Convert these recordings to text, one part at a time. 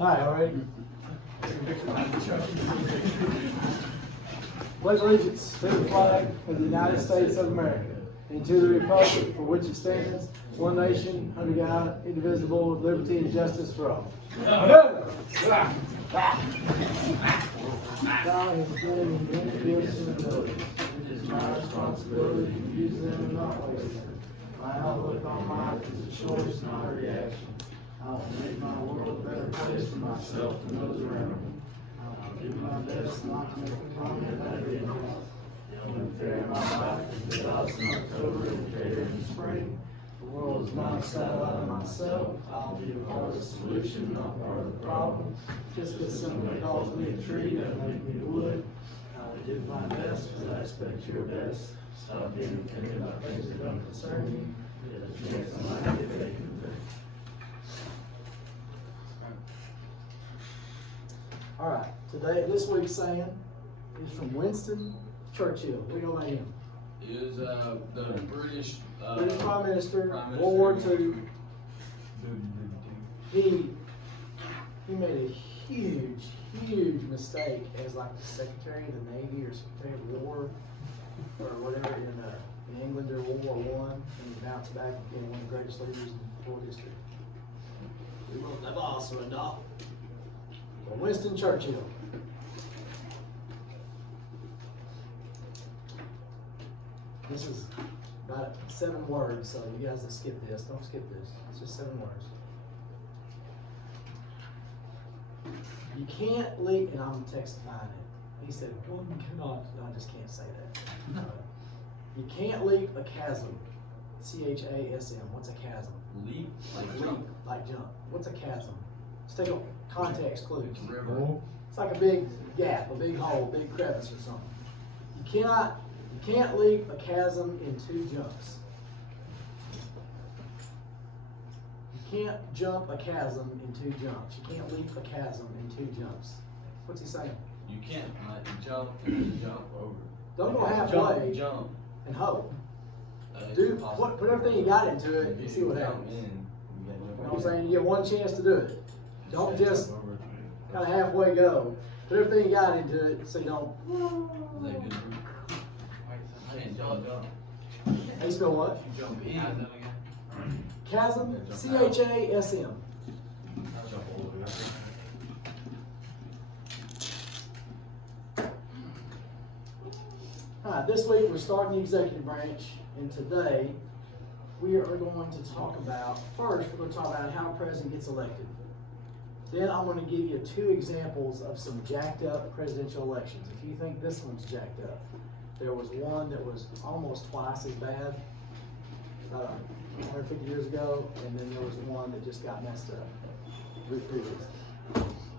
All right, all right. Pledge allegiance to the flag of the United States of America and to the republic for which it stands, one nation, under God, indivisible, with liberty and justice for all. God has given many gifts and abilities. It is my responsibility to use them and not waste them. My outlook on life is a choice, not a reaction. I will make my world a better place for myself and those around me. I will do my best not to make a comment that I didn't know. The only fair in my life is the gods in October and fair in the spring. The world is not a satellite of myself. I'll be a part of the solution, not part of the problem. Just because somebody calls me a tree doesn't make me wood. I will do my best because I expect your best. Stop being thinking about things that don't concern you. There's a chance I might get taken. All right, this week's saying is from Winston Churchill. We know about him. He was the British Prime Minister, World War II. He made a huge mistake as like the Secretary of the Navy or Secretary of War or whatever in England during World War I, and he bounced back and became one of the greatest leaders in world history. We won't have also a dog. Winston Churchill. This is about 7 words, so you guys that skip this, don't skip this. It's just 7 words. You can't leave, and I'm testifying it. He said, one cannot, I just can't say that. You can't leap a chasm. C-H-A-S-M. What's a chasm? Leap? Like jump. What's a chasm? Let's take a context clue. River. It's like a big gap, a big hole, a big crevice or something. You can't leap a chasm in 2 jumps. You can't jump a chasm in 2 jumps. You can't leap a chasm in 2 jumps. What's he saying? You can't jump and jump over. Don't go halfway Jump. and hope. Dude, put everything you got into it and see what happens. You know what I'm saying? You get one chance to do it. Don't just kind of halfway go. Put everything you got into it so you don't. Is that good? I can't jump. How you spell what? Jump in. Chasm? C-H-A-S-M. Alright, this week we're starting the executive branch, and today we are going to talk about, first we're going to talk about how a president gets elected. Then I'm going to give you 2 examples of some jacked up presidential elections. If you think this one's jacked up, there was one that was almost twice as bad, 150 years ago, and then there was one that just got messed up.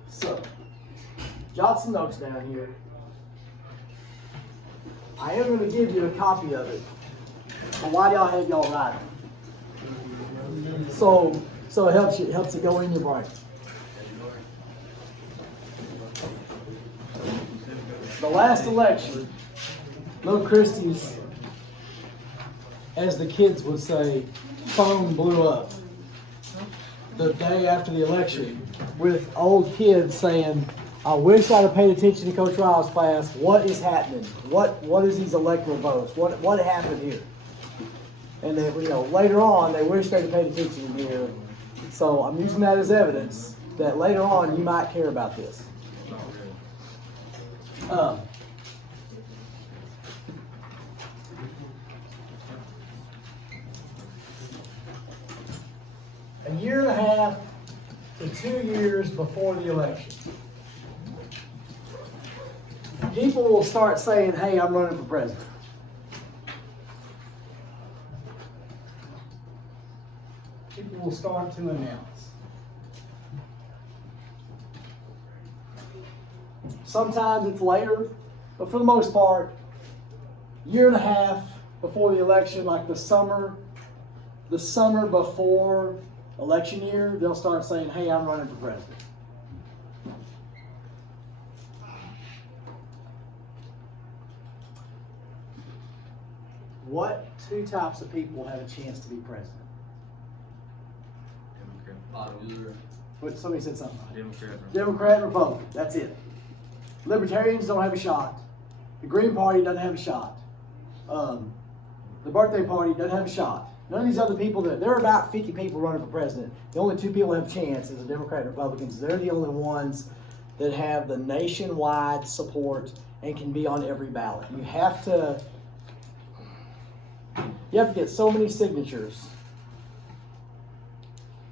So, jot some notes down here. I am going to give you a copy of it, but why do y'all have y'all writing? So it helps it go in your brain. The last election, little Christie's, as the kids would say, phone blew up the day after the election with old kids saying, I wish I'd have paid attention to Coach Ryle's class. What is happening? What is these electoral votes? What happened here? And they, later on, they wish they'd have paid attention here. So I'm using that as evidence that later on you might care about this. A year and a half to 2 years before the election, people will start saying, hey, I'm running for president. People will start to announce. Sometimes it's later, but for the most part, year and a half before the election, like the summer before election year, they'll start saying, hey, I'm running for president. what two types of people have a chance to be president? Popular. What, somebody said something. Democrat. Democrat and Republican, that's it. Libertarians don't have a shot. The Green Party doesn't have a shot. The Birthday Party doesn't have a shot. None of these other people, there are about 50 people running for president. The only two people that have a chance is the Democrat and Republicans. They're the only ones that have the nationwide support and can be on every ballot. You have to get so many signatures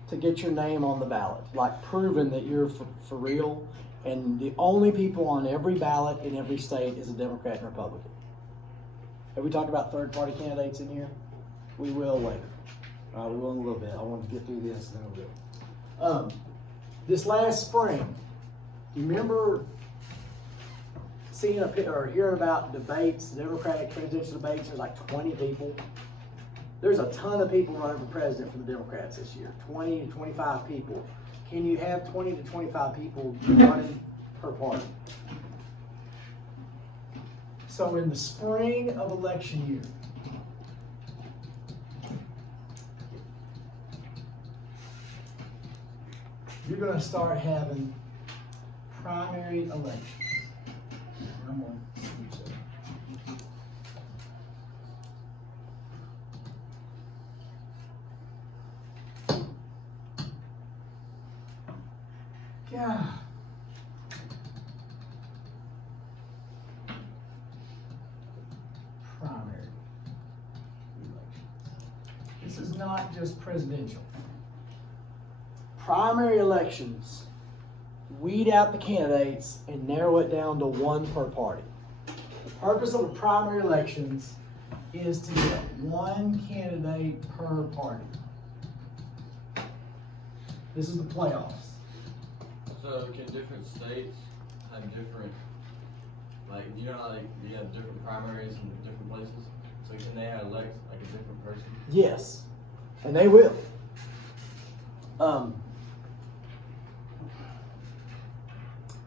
to get your name on the ballot, like proving that you're for real. And the only people on every ballot in every state is a Democrat and Republican. Have we talked about third-party candidates in here? We will later. We will in a little bit. I want to get through this, and then we'll do it. This last spring, do you remember seeing or hearing about debates, Democratic presidential debates? There's like 20 people. There's a ton of people running for president for the Democrats this year. 20 to 25 people. Can you have 20 to 25 people running per party? So in the spring of election year, you're going to start having primary elections. I'm going to use that. Yeah. Primary elections. This is not just presidential. Primary elections weed out the candidates and narrow it down to one per party. The purpose of the primary elections is to get one candidate per party. This is the playoffs. So can different states have different, like, you know how you have different primaries in different places? So can they elect like a different person? Yes, and they will.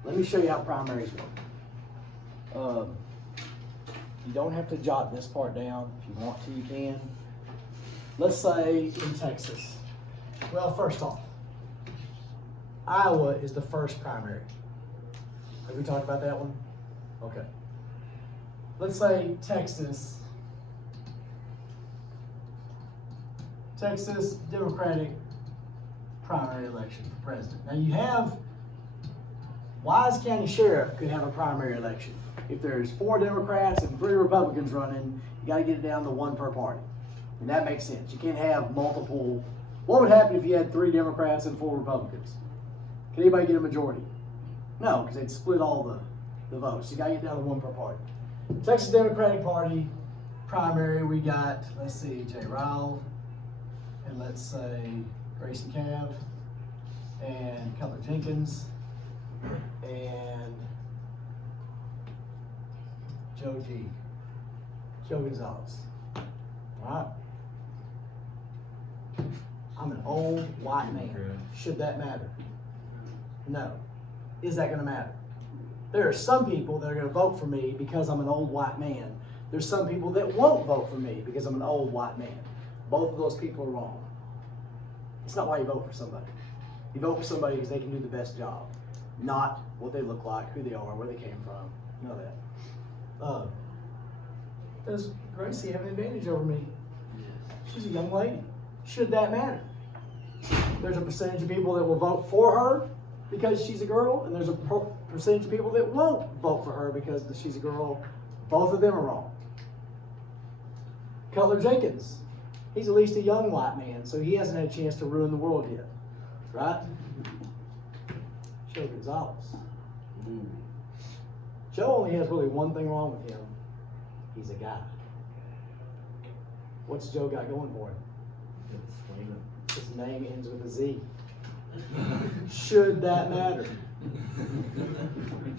Let me show you how primaries work. You don't have to jot this part down. If you want to, you can. Let's say in Texas. Well, first off, Iowa is the first primary. Have we talked about that one? Okay. Let's say Texas Democratic primary election for president. Now you have Wise County Sheriff could have a primary election. If there's 4 Democrats and 3 Republicans running, you got to get it down to 1 per party. And that makes sense. You can't have multiple. What would happen if you had 3 Democrats and 4 Republicans? Can anybody get a majority? No, because they'd split all the votes. You got to get down to 1 per party. Texas Democratic Party primary, we got, let's see, Jay Ryle, and let's say Gracie Cav, and Cutler Jenkins, and Joe Gonzalez. All right. I'm an old white man. Should that matter? No. Is that going to matter? There are some people that are going to vote for me because I'm an old white man. There's some people that won't vote for me because I'm an old white man. Both of those people are wrong. It's not why you vote for somebody. You vote for somebody because they can do the best job, not what they look like, who they are, where they came from. You know that. Does Gracie have an advantage over me? She's a young lady. Should that matter? There's a percentage of people that will vote for her because she's a girl, and there's a percentage of people that won't vote for her because she's a girl. Both of them are wrong. Cutler Jenkins, he's at least a young white man, so he hasn't had a chance to ruin the world yet, right? Joe Gonzalez. Joe only has really one thing wrong with him. He's a guy. What's Joe got going for him? His name ends with a Z. Should that matter?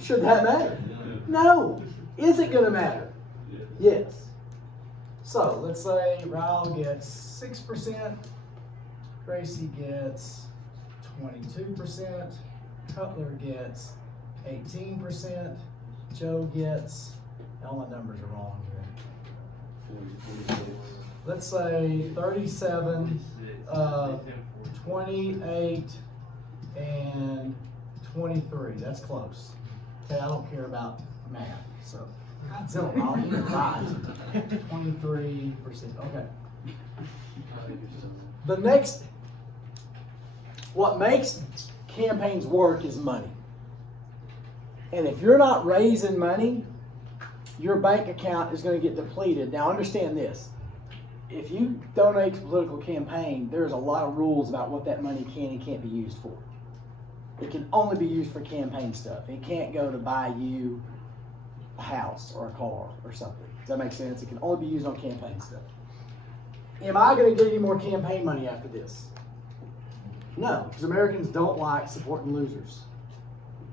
Should that matter? No. Is it going to matter? Yes. So let's say Ryle gets 6%, Gracie gets 22%, Cutler gets 18%, Joe gets, all my numbers are wrong let's say 37, 28, and 23. That's close. Okay, I don't care about math, so. Godzilla, I'll be right. 23%. Okay. The next, what makes campaigns work is money. And if you're not raising money, your bank account is going to get depleted. Now understand this. If you donate to a political campaign, there's a lot of rules about what that money can and can't be used for. It can only be used for campaign stuff. It can't go to buy you a house or a car or something. Does that make sense? It can only be used on campaign stuff. Am I going to get any more campaign money after this? No, because Americans don't like supporting losers.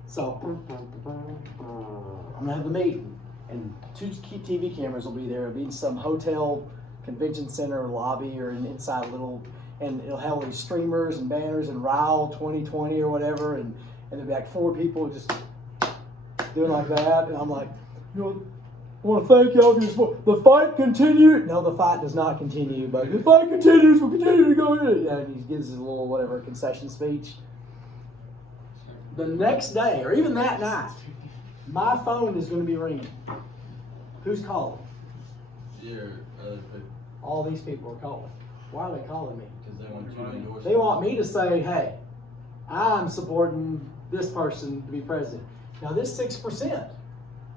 So, I'm going to have the meeting, and 2 TV cameras will be there. It'll be in some hotel, convention center, lobby, or inside a little, and it'll have all these streamers and banners and Ryle 2020 or whatever, and there'll be like 4 people just doing like that, and I'm like, you know, I want to thank y'all for your support. The fight continues. No, the fight does not continue, but the fight continues. We'll continue to go in it. And he gives his little whatever concession speech. The next day, or even that night, my phone is going to be ringing. Who's calling? All these people are calling. Why are they calling me? Because they want you to endorse. They want me to say, hey, I'm supporting this person to be president. Now this 6%,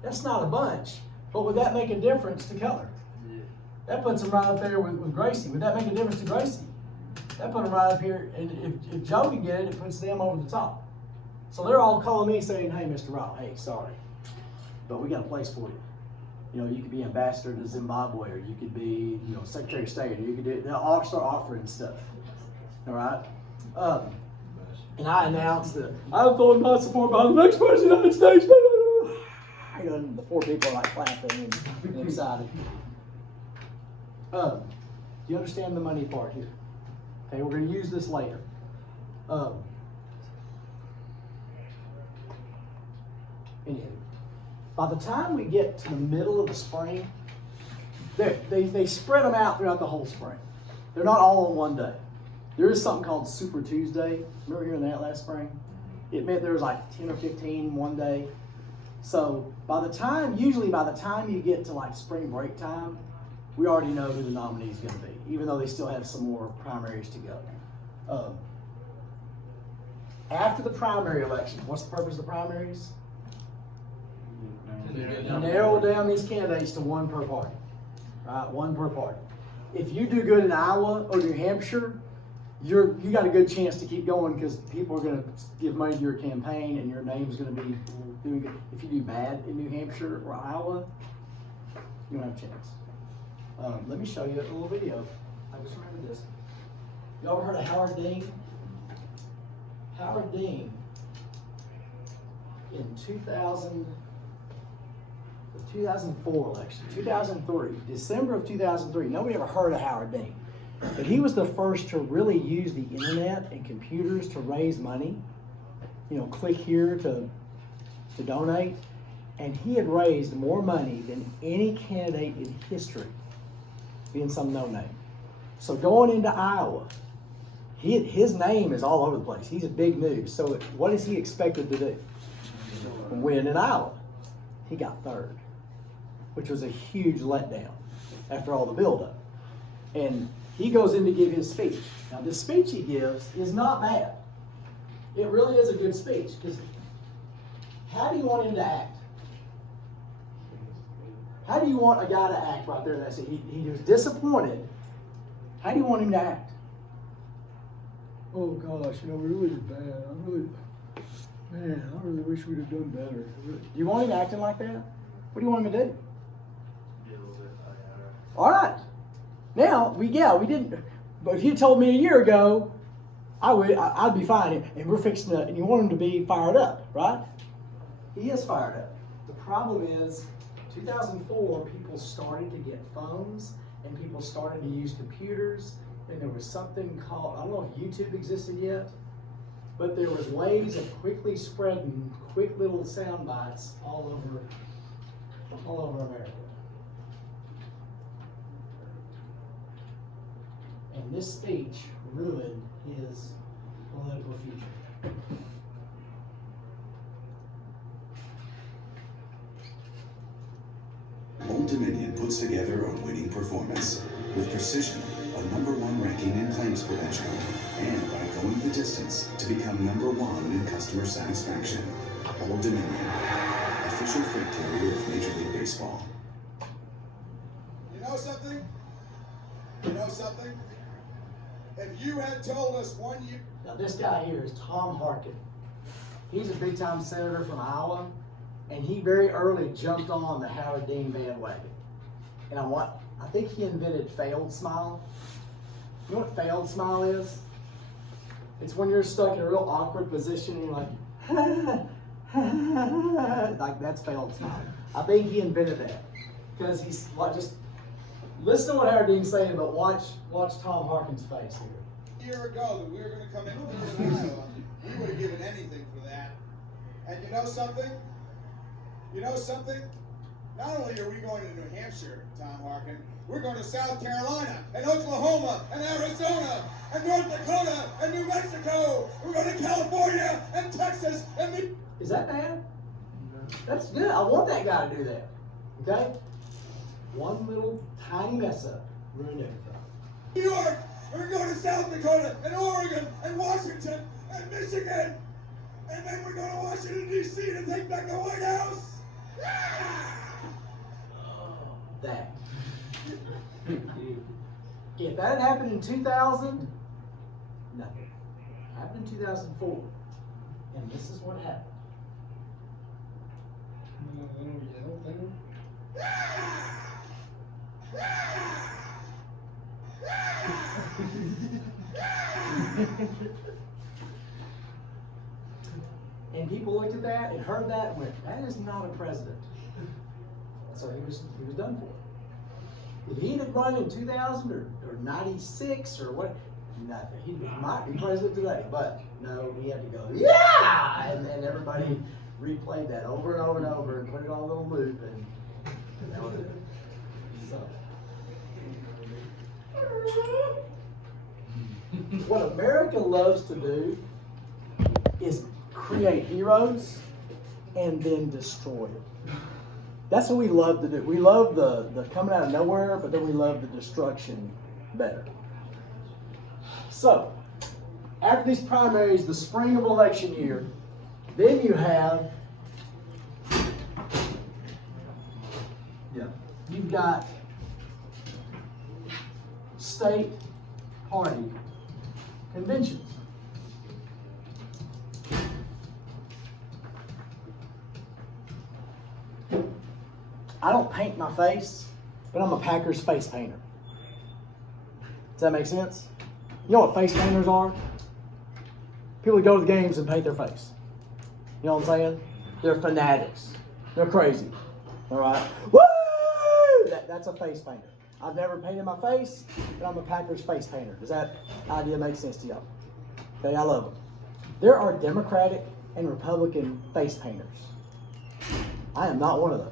that's not a bunch. But would that make a difference to Keller? Yeah. That puts him right up there with Gracie. Would that make a difference to Gracie? That put him right up here. And if Joe can get it, it puts them over the top. So they're all calling me saying, hey, Mr. Rao, hey, sorry, but we got a place for you. You know, you could be ambassador to Zimbabwe, or you could be, you know, Secretary of State, or you could do, they'll all start offering stuff. All right? And I announced that I'm throwing my support behind the next president of the United States. You know, and the 4 people are like clapping and excited. Do you understand the money part here? Okay, we're going to use this later. Anywho, by the time we get to the middle of the spring, they spread them out throughout the whole spring. They're not all on one day. There is something called Super Tuesday. Remember hearing that last spring? It meant there was like 10 or 15 one day. So usually by the time you get to like spring break time, we already know who the nominee is going to be, even though they still have some more primaries to go. After the primary election, what's the purpose of the primaries? Narrow down these candidates to 1 per party. Right, 1 per party. If you do good in Iowa or New Hampshire, you got a good chance to keep going because people are going to give money to your campaign and your name's going to be doing good. If you do bad in New Hampshire or Iowa, you don't have a chance. Let me show you a little video. I just remember this. You ever heard of Howard Dean? Howard Dean in 2004 election, 2003, December of 2003. Nobody ever heard of Howard Dean. But he was the first to really use the internet and computers to raise money. You know, click here to donate. And he had raised more money than any candidate in history, being some no-name. So going into Iowa, his name is all over the place. He's a big news. So what is he expected to do? Win in Iowa. He got 3rd, which was a huge letdown after all the buildup. And he goes in to give his speech. Now, the speech he gives is not bad. It really is a good speech. Because how do you want him to act? How do you want a guy to act right there in that scene? He was disappointed. How do you want him to act? Oh gosh, you know, we really did bad. I really wish we'd have done better. Do you want him acting like that? What do you want him to do? All right. Now, we didn't. But if you told me a year ago, I'd be fine. And we're fixing to, and you want him to be fired up, right? He is fired up. The problem is, 2004, people started to get phones, and people started to use computers, and there was something called, I don't know if YouTube existed yet, but there was ways of quickly spreading quick little sound bites all over America. And this speech ruined his political future. Old Dominion puts together a winning performance with precision, a #1 ranking in claims prevention, and by going the distance to become #1 in customer satisfaction. Old Dominion, official freight carrier of Major League Baseball. You know something? You know something? If you had told us 1 year. Now this guy here is Tom Harkin. He's a big time senator from Iowa, and he very early jumped on the Howard Dean bandwagon. And I think he invented failed smile. You know what failed smile is? It's when you're stuck in a real awkward position and you're like, like that's failed smile. I think he invented that because he's like, just listen to what Howard Dean's saying, but watch Tom Harkin's face here. A year ago that we were going to come into Iowa, we would have given anything for that. And you know something? You know something? Not only are we going to New Hampshire, Tom Harkin, we're going to South Carolina and Oklahoma and Arizona and North Dakota and New Mexico. We're going to California and Texas and Is that bad? That's good. I want that guy to do that. Okay? One little tiny mess up ruined everything. New York. We're going to South Dakota and Oregon and Washington and Michigan. And then we're going to Washington, D.C. to take back the White House. That. If that had happened in 2000, nothing. It happened in 2004. And this is what happened. And people looked at that and heard that and went, that is not a president. So he was done for. If he had run in 2000 or 96 or what, nothing. He might be president today, but no, he had to go, yeah! And everybody replayed that over and over and over and put it on a little loop, and that was it. So. What America loves to do is create heroes and then destroy them. That's what we love to do. We love the coming out of nowhere, but then we love the destruction better. So, after these primaries, the spring of election year, then you have, you've got state party conventions. I don't paint my face, but I'm a Packers face painter. Does that make sense? You know what face painters are? People who go to the games and paint their face. You know what I'm saying? They're fanatics. They're crazy. All right? Woo! That's a face painter. I've never painted my face, but I'm a Packers face painter. Does that idea make sense to y'all? Okay, I love them. There are Democratic and Republican face painters. I am not one of those.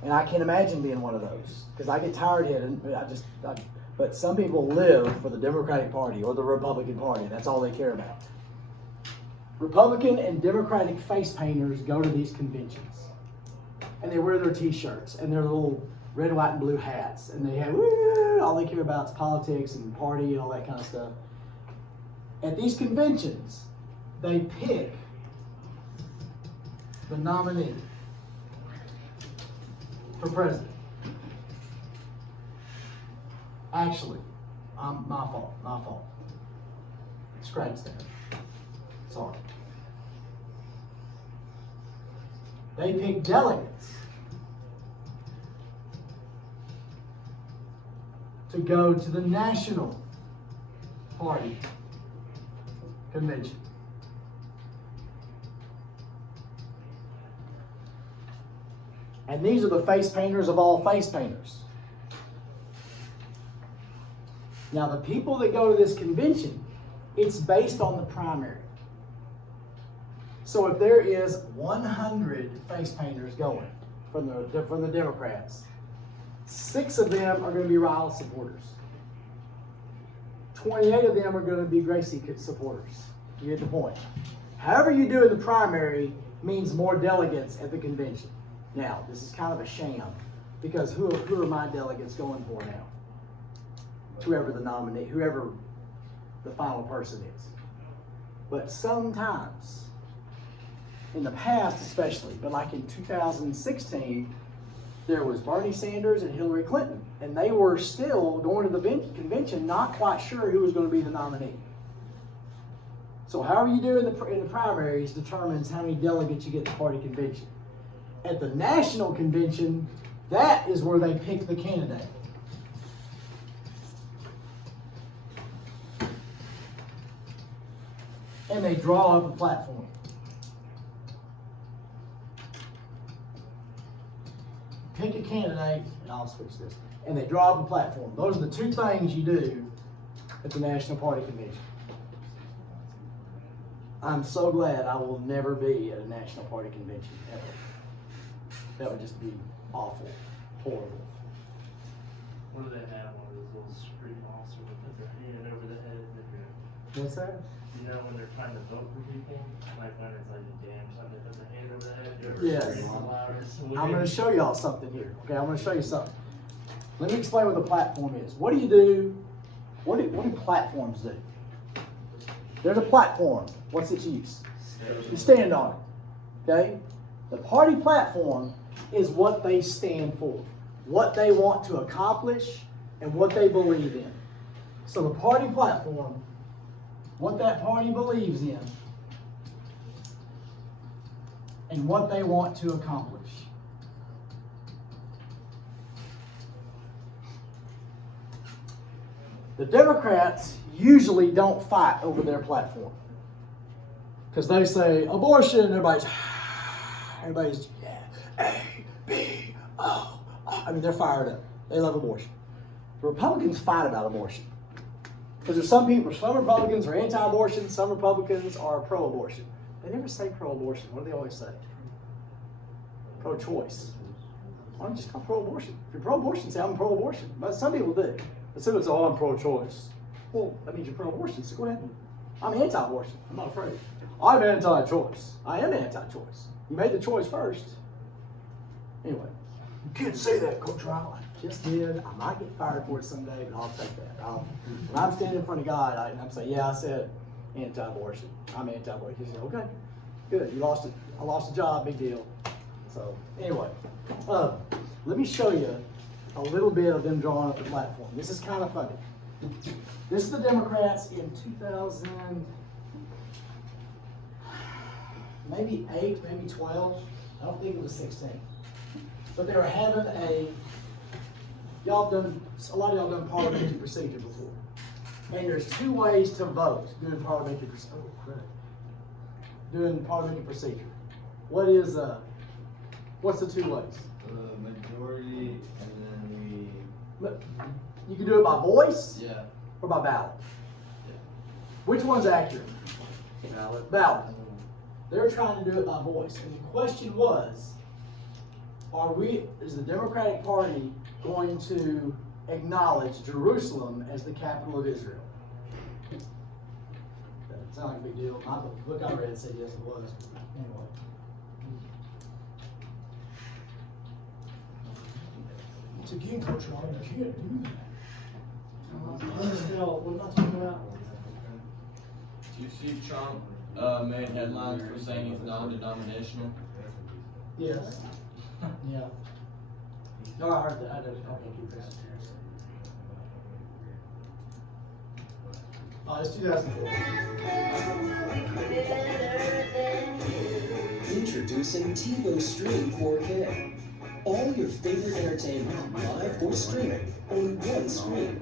And I can't imagine being one of those because I get tired-headed. But some people live for the Democratic Party or the Republican Party. That's all they care about. Republican and Democratic face painters go to these conventions. And they wear their t-shirts and their little red, white, and blue hats. And they have, all they care about is politics and party and all that kind of stuff. At these conventions, they pick the nominee for president. Actually, my fault. Scratch that. Sorry. They pick delegates to go to the National Party convention. And these are the face painters of all face painters. Now, the people that go to this convention, it's based on the primary. So if there is 100 face painters going from the Democrats, 6 of them are going to be Ryle supporters. 28 of them are going to be Gracie supporters. You get the point. However you do in the primary means more delegates at the convention. Now, this is kind of a sham, because who are my delegates going for now? Whoever the nominee, whoever the final person is. But sometimes, in the past especially, but like in 2016, there was Bernie Sanders and Hillary Clinton, and they were still going to the convention not quite sure who was going to be the nominee. So however you do in the primaries determines how many delegates you get to party convention. At the national convention, that is where they pick the candidate. And they draw up a platform. Pick a candidate, and I'll switch this. And they draw up a platform. Those are the two things you do at the National Party Convention. I'm so glad I will never be at a National Party Convention, ever. That would just be awful, horrible. What do they have? One of those little screen officers that put their hand over the head and they're, What's that? you know, when they're trying to vote for people, like when it's like a damn something, they put their hand over the head. Yes. I'm going to show y'all something here. Okay, I'm going to show you something. Let me explain what the platform is. What do you do? What do platforms do? There's a platform. What's its use? You stand on it. Okay? The party platform is what they stand for, what they want to accomplish, and what they believe in. So the party platform, what that party believes in, and what they want to accomplish. The Democrats usually don't fight over their platform, because they say abortion, everybody's yeah, A, B, O. I mean, they're fired up. They love abortion. The Republicans fight about abortion, because there's some Republicans are anti-abortion, some Republicans are pro-abortion. They never say pro-abortion. What do they always say? Pro-choice. Why don't you just call pro-abortion? If you're pro-abortion, say I'm pro-abortion. But some people do. But some people say, oh, I'm pro-choice. Well, that means you're pro-abortion, so go ahead. I'm anti-abortion. I'm not afraid. I'm anti-choice. I am anti-choice. You made the choice first. Anyway, you can't say that, Coach Ryle. I just did. I might get fired for it someday, but I'll take that. When I'm standing in front of God, I'm saying, yeah, I said anti-abortion. I'm anti-abortion. He said, okay, good. You lost it. I lost a job. Big deal. So anyway, let me show you a little bit of them drawing up the platform. This is kind of funny. This is the Democrats in 2000, maybe 8, maybe 12. I don't think it was 16. But they were having a lot of y'all done parliamentary procedure before. And there's two ways to vote doing parliamentary procedure. What's the two ways? Majority, and then You can do it by voice yeah. or by ballot. Yeah. Which one's accurate? Ballot. Ballot. They're trying to do it by voice. And the question was, is the Democratic Party going to acknowledge Jerusalem as the capital of Israel? That sounds like a big deal. My book I read said yes, it was. Anyway. It's again, Coach Ryan, you can't do that. Still, what am I talking about? Do you see Trump made headlines for saying he's non-denominational? Yes. Yeah. No, I heard that. I didn't keep this. It's 2004. Introducing TiVo Stream 4K. All your favorite entertainment, live or streaming, on one screen.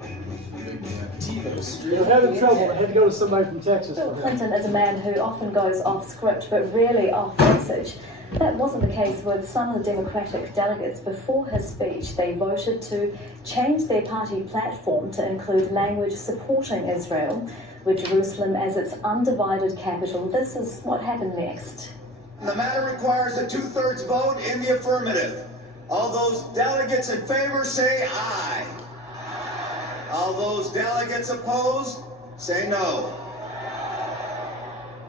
TiVo Stream. You're having trouble. I had to go to somebody from Texas. Bill Clinton is a man who often goes off script, but rarely off message. That wasn't the case with some of the Democratic delegates. Before his speech, they voted to change their party platform to include language supporting Israel, with Jerusalem as its undivided capital. This is what happened next. The matter requires a 2/3 vote in the affirmative. All those delegates in favor say aye. All those delegates opposed, say no.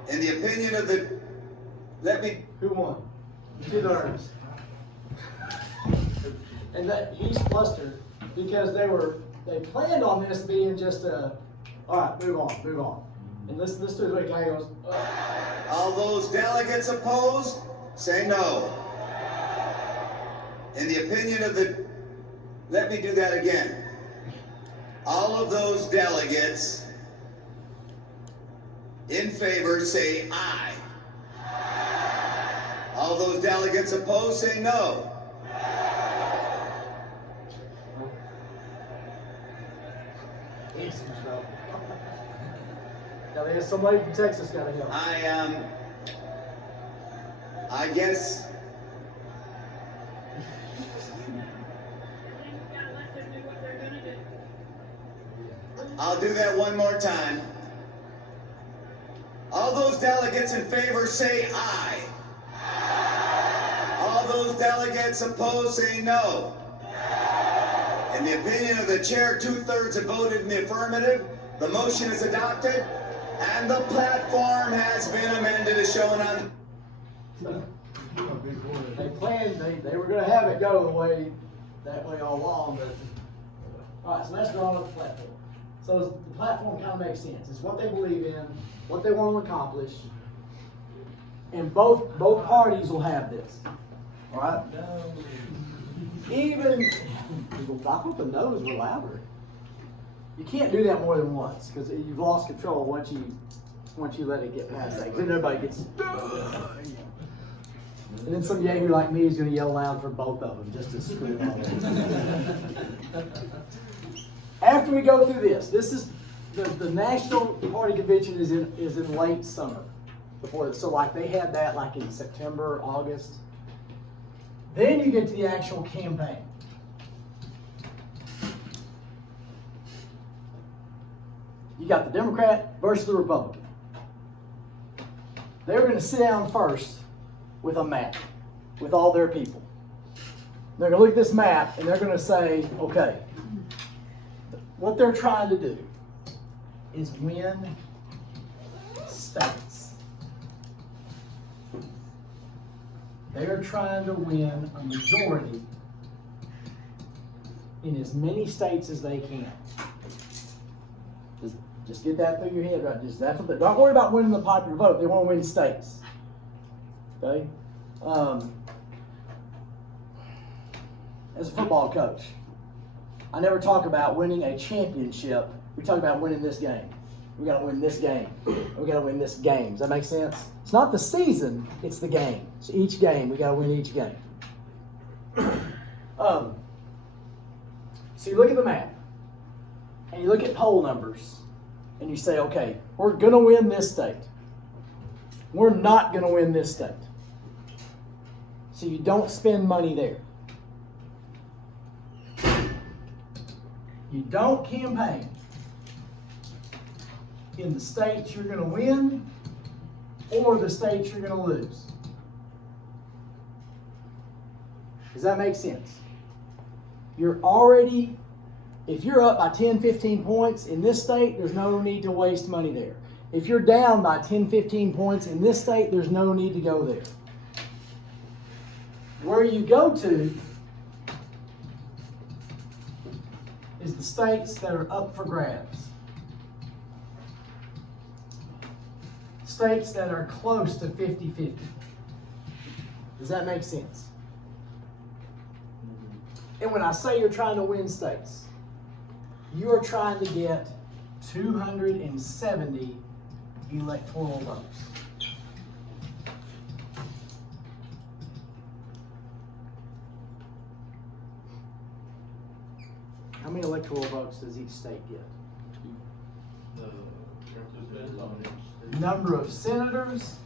In the opinion of the, Who won? Two-thirds. And that he's flustered because they planned on this being just a, all right, move on. And listen to the way the guy goes, all those delegates opposed, say no. In the opinion of the, let me do that again. All of those delegates in favor say aye. All those delegates opposed say no. he's in trouble. Now there's somebody from Texas got to help. I guess I'll do that one more time. All those delegates in favor say aye. All those delegates opposed say no. In the opinion of the chair, 2/3 have voted in the affirmative. The motion is adopted, and the platform has been amended as shown on. So, they planned, they were gonna have it go that way all along, but, all right, so let's draw up the platform. So the platform kind of makes sense. It's what they believe in, what they want to accomplish, and both parties will have this, all right? Even, I thought the no's were louder. You can't do that more than once, because you've lost control once you let it get past that, because then everybody gets, and then some Yankee like me is going to yell loud for both of them just to screw them all. After we go through this is the National Party Convention is in late summer. So like they had that like in September, August. Then you get to the actual campaign. You got the Democrat versus the Republican. They're going to sit down first with a map, with all their people. They're going to look at this map and they're going to say, okay, what they're trying to do is win states. They're trying to win a majority in as many states as they can. Just get that through your head, right? Don't worry about winning the popular vote. They want to win states. Okay? As a football coach, I never talk about winning a championship. We talk about winning this game. We got to win this game. We got to win this game. Does that make sense? It's not the season, it's the game. So each game, we got to win each game. So you look at the map, and you look at poll numbers, and you say, okay, we're going to win this state. We're not going to win this state. So you don't spend money there. You don't campaign in the states you're going to win or the states you're going to lose. Does that make sense? You're already, if you're up by 10, 15 points in this state, there's no need to waste money there. If you're down by 10, 15 points in this state, there's no need to go there. Where you go to is the states that are up for grabs. States that are close to 50-50. Does that make sense? And when I say you're trying to win states, you're trying to get 270 electoral votes. How many electoral votes does each state get? Number of senators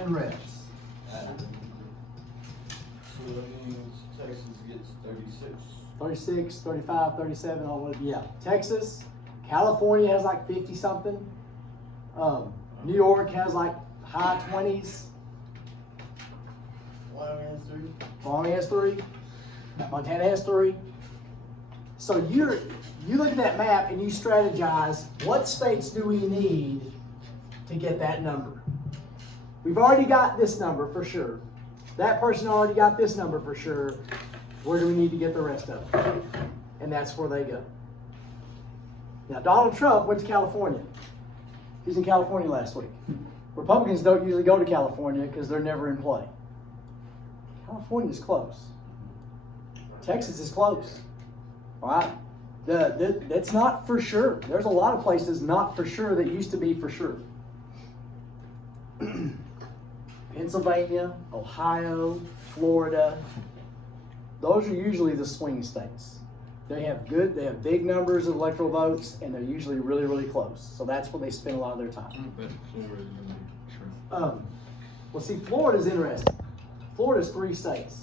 and reps. Texas gets 36. 36, 35, 37, all of yeah. Texas, California has like 50 something. New York has like high 20s. Wyoming has 3. Montana has 3. So You look at that map and you strategize, what states do we need to get that number? We've already got this number for sure. That person already got this number for sure. Where do we need to get the rest of them? And that's where they go. Now, Donald Trump went to California. He was in California last week. Republicans don't usually go to California because they're never in play. California's close. Texas is close. All right? That's not for sure. There's a lot of places not for sure that used to be for sure. Pennsylvania, Ohio, Florida, those are usually the swing states. They have big numbers of electoral votes, and they're usually really, really close. So that's where they spend a lot of their time. Well, see, Florida's interesting. Florida's 3 states.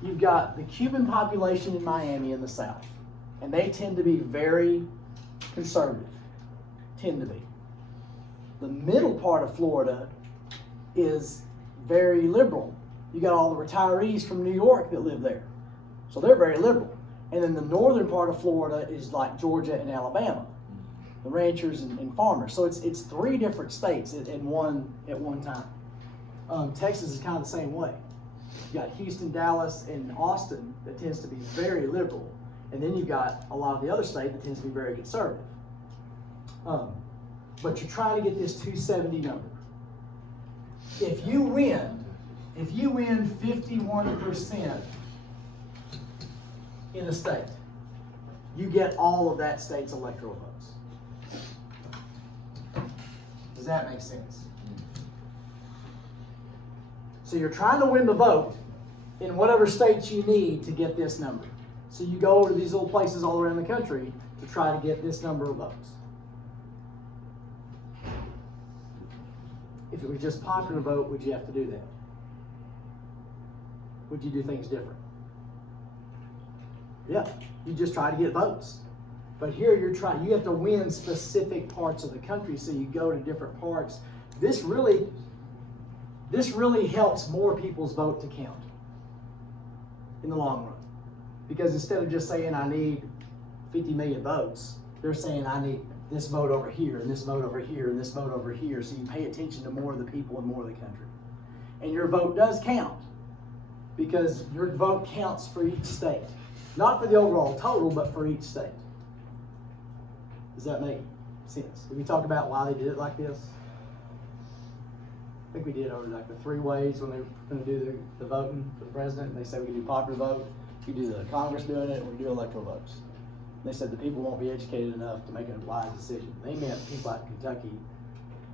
You've got the Cuban population in Miami in the south, and they tend to be very conservative. Tend to be. The middle part of Florida is very liberal. You got all the retirees from New York that live there. So they're very liberal. And then the northern part of Florida is like Georgia and Alabama, the ranchers and farmers. So it's 3 different states at one time. Texas is kind of the same way. You got Houston, Dallas, and Austin that tends to be very liberal. And then you've got a lot of the other state that tends to be very conservative. But you're trying to get this 270 number. If you win 51% in a state, you get all of that state's electoral votes. Does that make sense? So you're trying to win the vote in whatever states you need to get this number. So you go over to these little places all around the country to try to get this number of votes. If it was just popular vote, would you have to do that? Would you do things different? Yeah, you just try to get votes. But here you have to win specific parts of the country, so you go to different parts. This really helps more people's vote to count in the long run. Because instead of just saying I need 50 million votes, they're saying I need this vote over here, and this vote over here, and this vote over here, so you pay attention to more of the people and more of the country. And your vote does count, because your vote counts for each state. Not for the overall total, but for each state. Does that make sense? Did we talk about why they did it like this? I think we did over like the 3 ways when they were going to do the voting for the president. They said we could do popular vote, we could do the Congress doing it, or we could do electoral votes. They said the people won't be educated enough to make a wise decision. They meant people out in Kentucky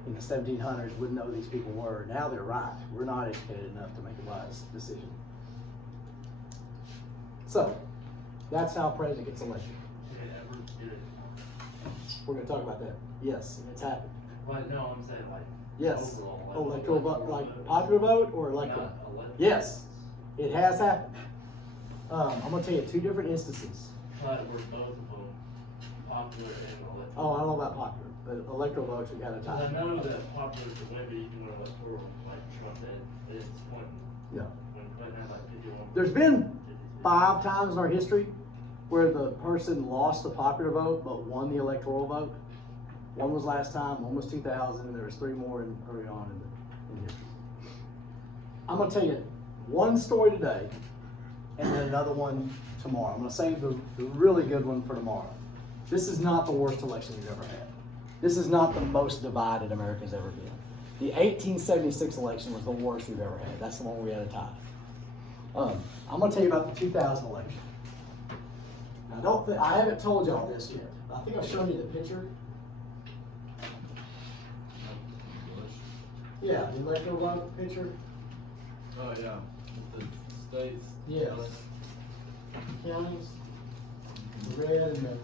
in the 1700s wouldn't know who these people were. Now they're right. We're not educated enough to make a wise decision. So, that's how a president gets elected. We're going to talk about that. Yes, and it's happened. Well, no, I'm saying like. Yes. Overall, Electoral vote, like popular vote or electoral? Not electoral. Yes, it has happened. I'm going to tell you 2 different instances. But we're both of them popular and electoral. Oh, I don't know about popular, but electoral votes we got to Because I tie. know that popular is the way that you can win electoral, like Trump did, is when Clinton had like 51. There's been 5 times in our history where the person lost the popular vote but won the electoral vote. One was last time, one was 2000, and there was 3 more early on in history. I'm going to tell you one story today, and then another one tomorrow. I'm going to save the really good one for tomorrow. This is not the worst election we've ever had. This is not the most divided America's ever been. The 1876 election was the worst we've ever had. That's the one where we had a tie. I'm going to tell you about the 2000 election. I haven't told y'all this yet. I think I've shown you the picture. Yeah, the electoral vote picture. Oh yeah, the states. Yes. Counties. The red and the.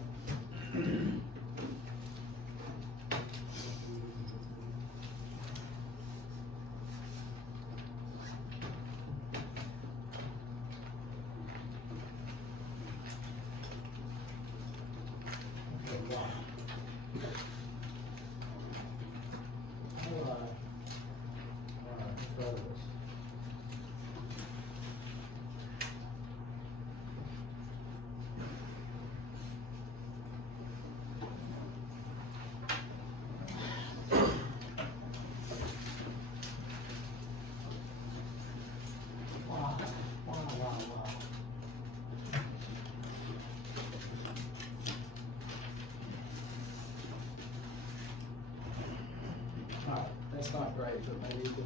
That's not great, but maybe you can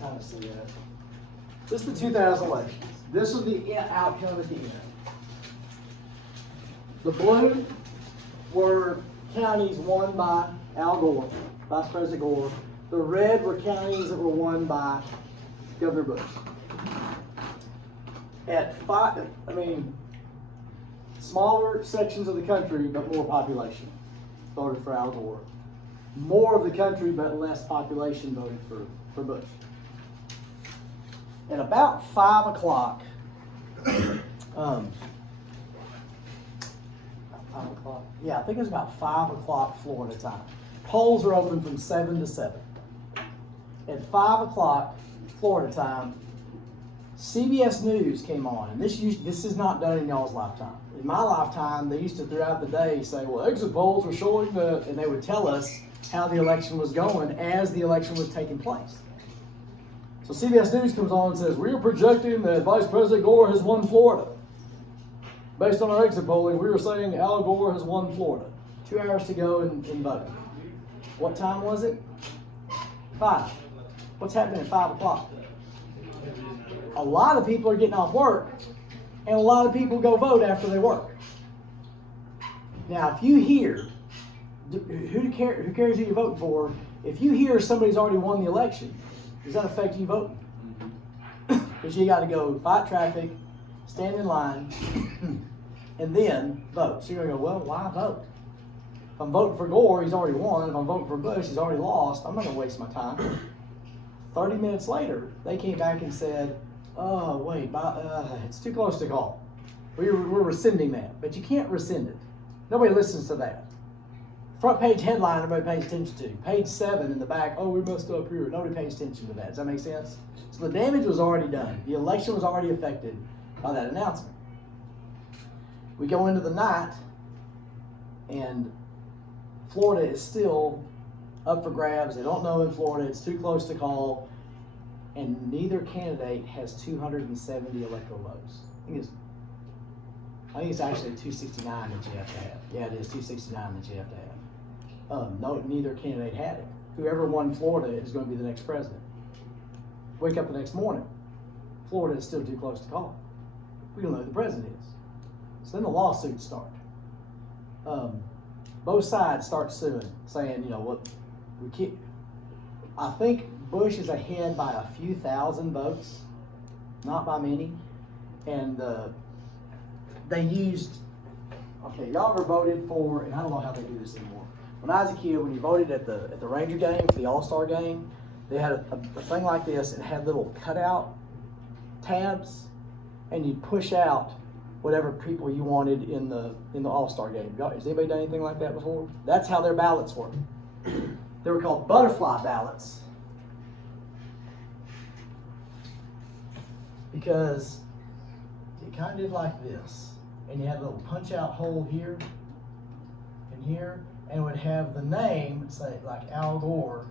kind of see that. This is the 2000 election. This is the outcome at the end. The blue were counties won by Al Gore, Vice President Gore. The red were counties that were won by Governor Bush. Smaller sections of the country, but more population voted for Al Gore. More of the country, but less population voted for Bush. At about 5 o'clock, about 5 o'clock? Yeah, I think it was about 5 o'clock Florida time. Polls are open from 7 to 7. At 5 o'clock Florida time, CBS News came on, and this is not done in y'all's lifetime. In my lifetime, they used to throughout the day say, well, exit polls are showing that, and they would tell us how the election was going as the election was taking place. So CBS News comes on and says, we are projecting that Vice President Gore has won Florida. Based on our exit polling, we were saying Al Gore has won Florida. 2 hours to go and vote. What time was it? 5. What's happening at 5 o'clock? A lot of people are getting off work, and a lot of people go vote after they work. Now, if you hear, who cares who you're voting for? If you hear somebody's already won the election, does that affect you voting? Because you got to go fight traffic, stand in line, and then vote. So you're going to go, well, why vote? If I'm voting for Gore, he's already won. If I'm voting for Bush, he's already lost. I'm not going to waste my time. 30 minutes later, they came back and said, oh, wait, it's too close to call. We're rescinding that. But you can't rescind it. Nobody listens to that. Front page headline, everybody pays attention to. Page 7 in the back, oh, we messed up here. Nobody pays attention to that. Does that make sense? So the damage was already done. The election was already affected by that announcement. We go into the night, and Florida is still up for grabs. They don't know in Florida. It's too close to call. And neither candidate has 270 electoral votes. I think it's actually 269 that you have to have. Yeah, it is 269 that you have to have. No, neither candidate had it. Whoever won Florida is going to be the next president. Wake up the next morning, Florida is still too close to call. We don't know who the president is. So then the lawsuits start. Both sides start suing, saying, you know what, we can't. I think Bush is ahead by a few thousand votes, not by many, and they used. Okay, y'all ever voted for? And I don't know how they do this anymore. When I was a kid, when you voted at the Ranger game for the All-Star game, they had a thing like this. It had little cutout tabs, and you'd push out whatever people you wanted in the All-Star game. Has anybody done anything like that before? That's how their ballots were. They were called butterfly ballots because it kind of did like this, and you had a little punch-out hole here and here, and it would have the name, say like Al Gore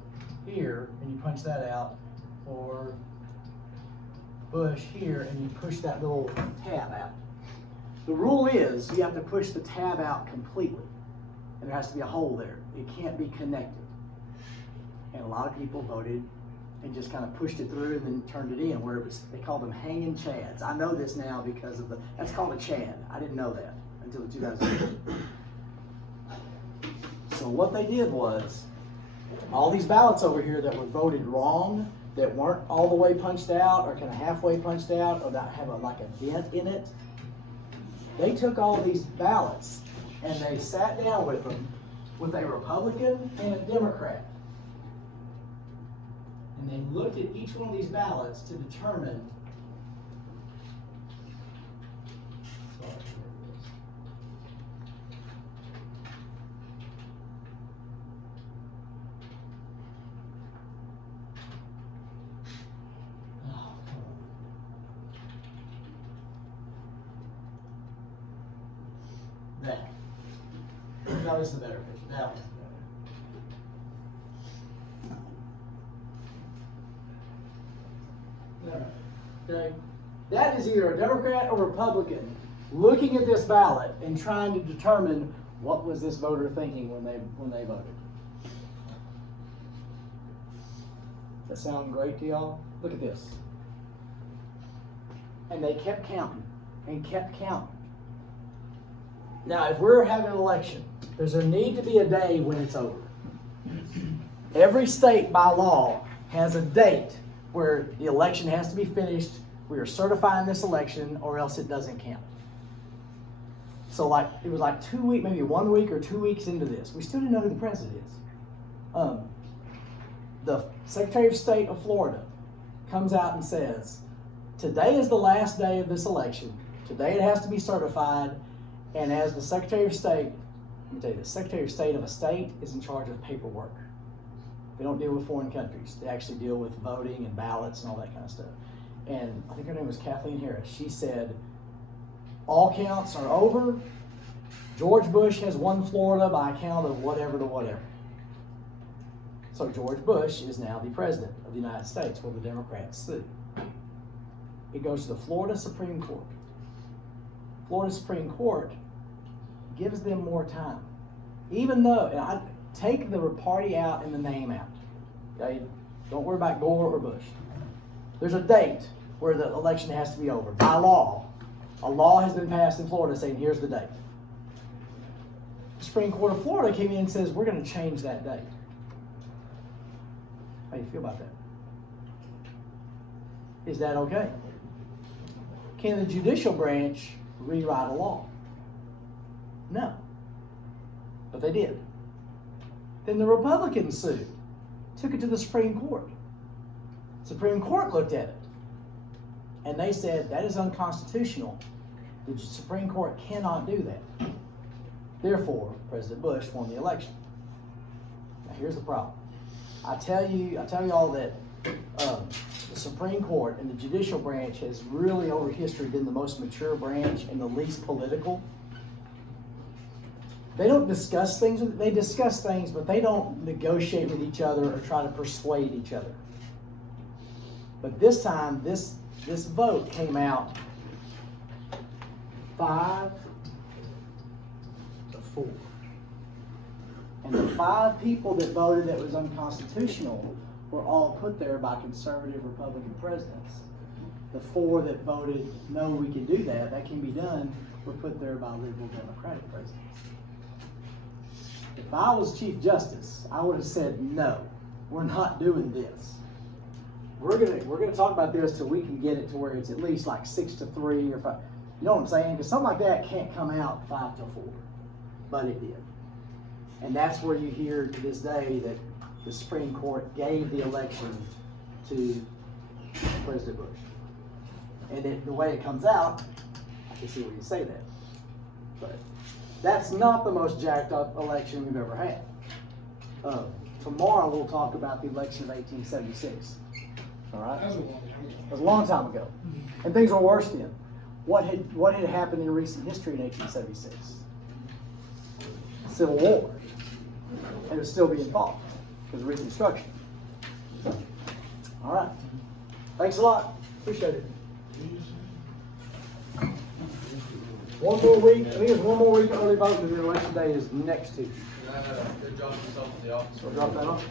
here, and you punch that out, or Bush here, and you push that little tab out. The rule is you have to push the tab out completely, and there has to be a hole there. It can't be connected. And a lot of people voted and just kind of pushed it through and then turned it in, where it was, they called them hanging chads. I know this now because of that's called a chad. I didn't know that until 2008. So what they did was, all these ballots over here that were voted wrong, that weren't all the way punched out or kind of halfway punched out or that have like a dent in it, they took all these ballots and they sat down with them, with a Republican and a Democrat. And they looked at each one of these ballots to determine. That. That was the better picture. That was the better. Okay. That is either a Democrat or Republican looking at this ballot and trying to determine what was this voter thinking when they voted. That sound great to y'all? Look at this. And they kept counting and kept counting. Now, if we're having an election, there's a need to be a day when it's over. Every state by law has a date where the election has to be finished. We are certifying this election or else it doesn't count. So it was like 2 weeks, maybe 1 week or 2 weeks into this. We still didn't know who the president is. The Secretary of State of Florida comes out and says, today is the last day of this election. Today it has to be certified. And as the Secretary of State, let me tell you, the Secretary of State of a state is in charge of paperwork. They don't deal with foreign countries. They actually deal with voting and ballots and all that kind of stuff. And I think her name was Kathleen Harris. She said, all counts are over. George Bush has won Florida by a count of whatever to whatever. So George Bush is now the president of the United States, where the Democrats sue. It goes to the Florida Supreme Court. Florida Supreme Court gives them more time. Even though, and I take the party out and the name out. Okay? Don't worry about Gore or Bush. There's a date where the election has to be over. By law, a law has been passed in Florida saying, here's the date. The Supreme Court of Florida came in and says, we're going to change that date. How do you feel about that? Is that okay? Can the judicial branch rewrite a law? No. But they did. Then the Republicans sued, took it to the Supreme Court. Supreme Court looked at it, and they said that is unconstitutional. The Supreme Court cannot do that. Therefore, President Bush won the election. Now here's the problem. I tell you all that the Supreme Court and the judicial branch has really over history been the most mature branch and the least political. They don't discuss things, they discuss things, but they don't negotiate with each other or try to persuade each other. But this time, this vote came out 5-4. And the 5 people that voted that was unconstitutional were all put there by conservative Republican presidents. The 4 that voted, no, we can do that, that can be done, were put there by liberal Democratic presidents. If I was Chief Justice, I would have said, no, we're not doing this. We're gonna talk about this till we can get it to where it's at least like 6-3 or 5. You know what I'm saying? Because something like that can't come out 5-4, but it did. And that's where you hear to this day that the Supreme Court gave the election to President Bush. And the way it comes out, I can see where you say that. But that's not the most jacked up election we've ever had. Tomorrow we'll talk about the election of 1876. All right? That was a long time ago. And things were worse then. What had happened in recent history in 1876? Civil War. And it was still being fought because of Reconstruction. All right. Thanks a lot. Appreciate it. One more week. I think it's one more week of early voting, and then election day is next Tuesday. They dropped themselves at the office. So drop that off.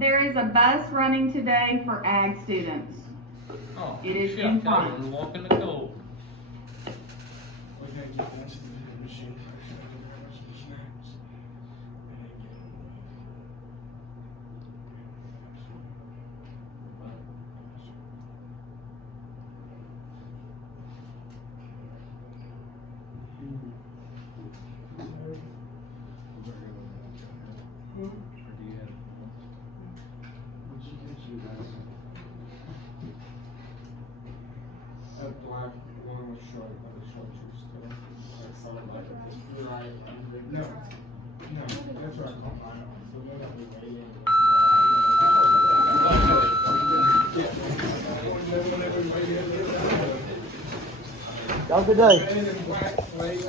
There is a bus running today for ag students. Oh, It is shit, in I thought front. we were walking the cold. That black one was short, but the short two still. That sounded like it. Right. No, no, that's right. Y'all have a good day. And in black plate.